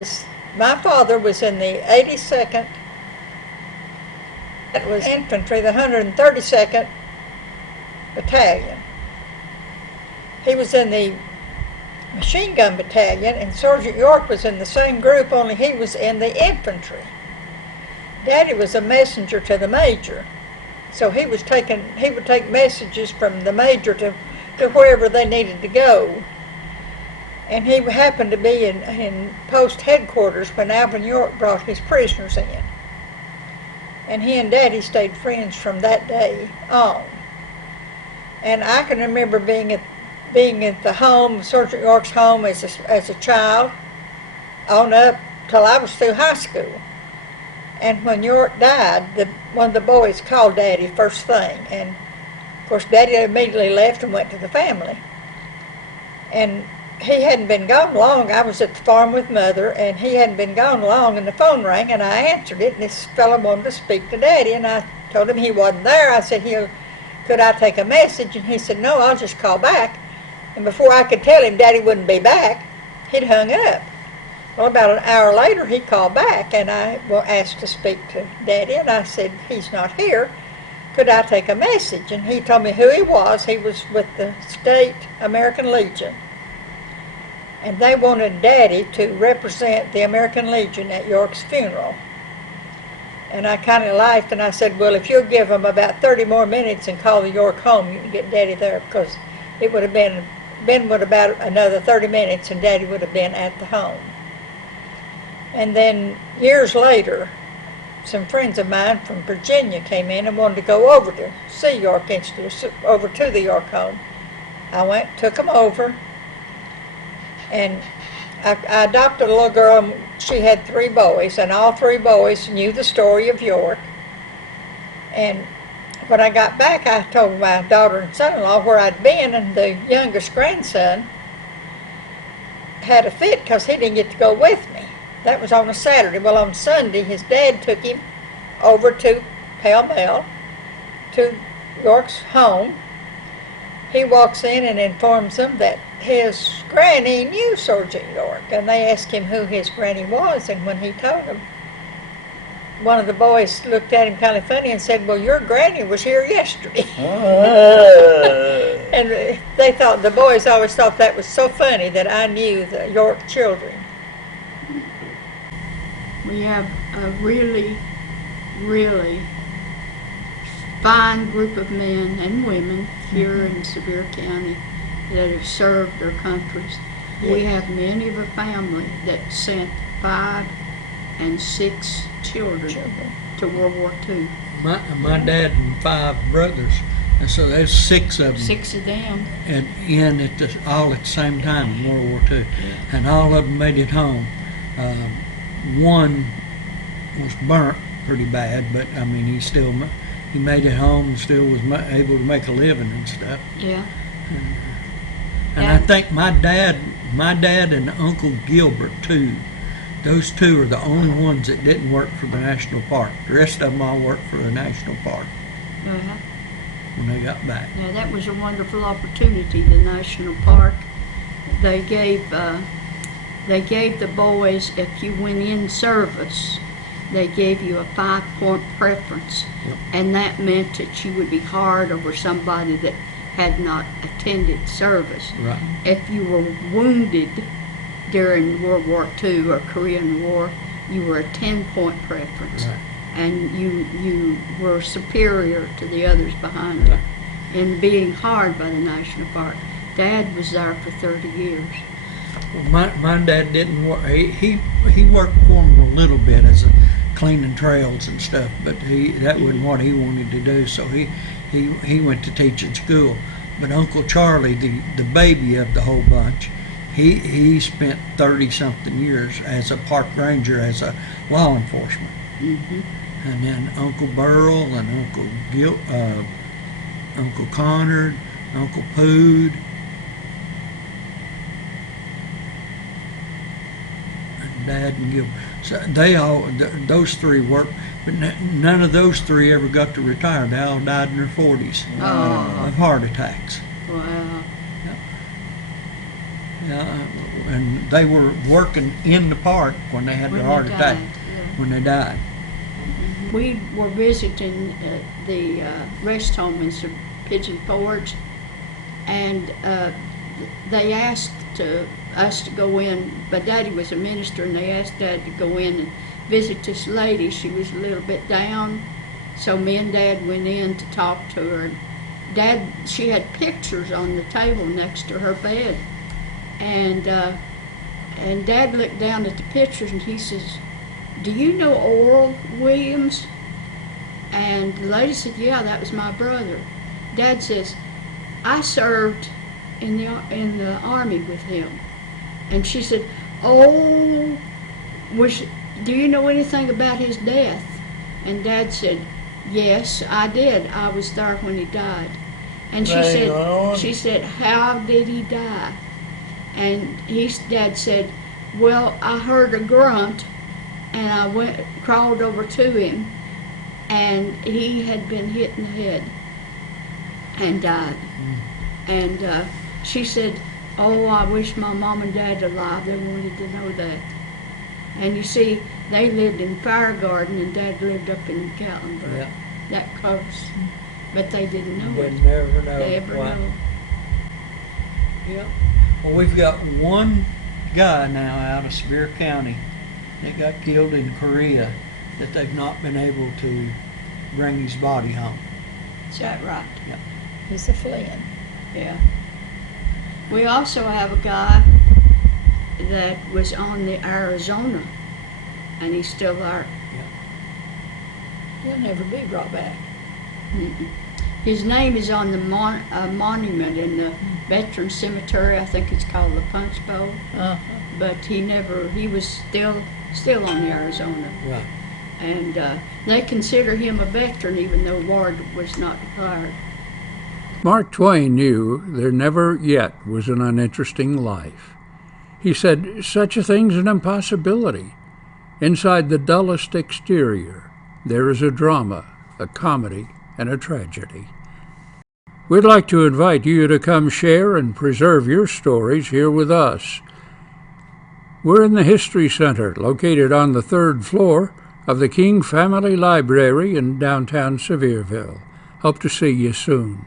My father was in the 82nd, that was infantry, the 132nd Battalion. He was in the machine gun battalion, and Sergeant York was in the same group, only he was in the infantry. Daddy was a messenger to the major, so he would take messages from the major to wherever they needed to go. And he happened to be in post headquarters when Alvin York brought his prisoners in. And he and Daddy stayed friends from that day on. And I can remember being at the home, Sergeant York's home, as a child, on up till I was through high school. And when York died, one of the boys called Daddy first thing. And of course, Daddy immediately left and went to the family. And he hadn't been gone long. I was at the farm with Mother, and he hadn't been gone long, and the phone rang, and I answered it, and this fellow wanted to speak to Daddy, and I told him he wasn't there. I said, could I take a message? And he said, no, I'll just call back. And before I could tell him Daddy wouldn't be back, he'd hung up. Well, about an hour later, he called back, and I asked to speak to Daddy, and I said, he's not here. Could I take a message? And he told me who he was. He was with the State American Legion. And they wanted Daddy to represent the American Legion at York's funeral. And I kind of laughed, and I said, well, if you'll give them about 30 more minutes and call the York home, you can get Daddy there, because it would have been about another 30 minutes, and Daddy would have been at the home. And then years later, some friends of mine from Virginia came in and wanted to go over to see York, over to the York home. I went, took them over, and I adopted a little girl. She had 3 boys, and all 3 boys knew the story of York. And when I got back, I told my daughter and son-in-law where I'd been, and the youngest grandson had a fit because he didn't get to go with me. That was on a Saturday. Well, on Sunday, his dad took him over to Pell Mell, to York's home. He walks in and informs them that his granny knew Sergeant York, and they asked him who his granny was, and when he told them, one of the boys looked at him kind of funny and said, well, your granny was here yesterday. And the boys always thought that was so funny that I knew the York children. We have a really, really fine group of men and women here in Sevier County that have served their countries. Yes. We have many of a family that sent 5 and 6 children to World War II. My dad and 5 brothers, and so there's 6 of them. 6 of them. And all at the same time in World War II. Yeah. And all of them made it home. One was burnt pretty bad, but I mean he made it home and still was able to make a living and stuff. Yeah. And I think my dad and Uncle Gilbert too. Those 2 are the only ones that didn't work for the national park. The rest of them all worked for the national park when they got back. Yeah, that was a wonderful opportunity. The national park, they gave the boys, if you went in service, they gave you a 5-point preference. Yep. And that meant that you would be hard over somebody that had not attended service. Right. If you were wounded during World War II or Korean War, you were a 10-point preference. Right. And you were superior to the others behind you in being hard by the national park. Dad was there for 30 years. Well, my dad didn't work. He worked for them a little bit as a cleaning trails and stuff, but that wasn't what he wanted to do. So he went to teaching school. But Uncle Charlie, the baby of the whole bunch, he spent 30-something years as a park ranger, as a law enforcement. Mm-hmm. And then Uncle Burl and Uncle Conard, Uncle Pood. Dad and Gil, so those 3 worked, but none of those 3 ever got to retire. They all died in their 40s of heart attacks. Wow. and they were working in the park when they had When the they heart attack. died, yeah. When they died. We were visiting the rest home in Pigeon Forge, and they asked us to go in, but Daddy was a minister, and they asked Dad to go in and visit this lady. She was a little bit down, so me and Dad went in to talk to her. And she had pictures on the table next to her bed, and Dad looked down at the pictures, and he says, "Do you know Oral Williams?" And the lady said, "Yeah, that was my brother." Dad says, "I served in the army with him." And she said, "Oh, do you know anything about his death?" And Dad said, "Yes, I did. I was there when he died." And she said, "How did he die?" And Dad said, "Well, I heard a grunt, and I crawled over to him, and he had been hit in the head and died." And she said, "Oh, I wish my mom and dad were alive. They wanted to know that." And you see, they lived in Fire Garden, and Dad lived up in Gatlinburg, Yeah. that close. But they didn't know They'd it. never know. Never why. know. Yeah. Well, we've got one guy now out of Sevier County that got killed in Korea that they've not been able to bring his body home. Is that right? He's a Flynn. Yeah. We also have a guy that was on the Arizona, and he's still there. He'll never be brought back. Mm-mm. His name is on the monument in the Veteran Cemetery. I think it's called the Punch Bowl. Uh-huh. But he was still on the Arizona. Right. And they consider him a veteran even though war was not declared. Mark Twain knew there never yet was an uninteresting life. He said, "Such a thing's an impossibility. Inside the dullest exterior, there is a drama, a comedy, and a tragedy." We'd like to invite you to come share and preserve your stories here with us. We're in the History Center, located on the 3rd floor of the King Family Library in downtown Sevierville. Hope to see you soon.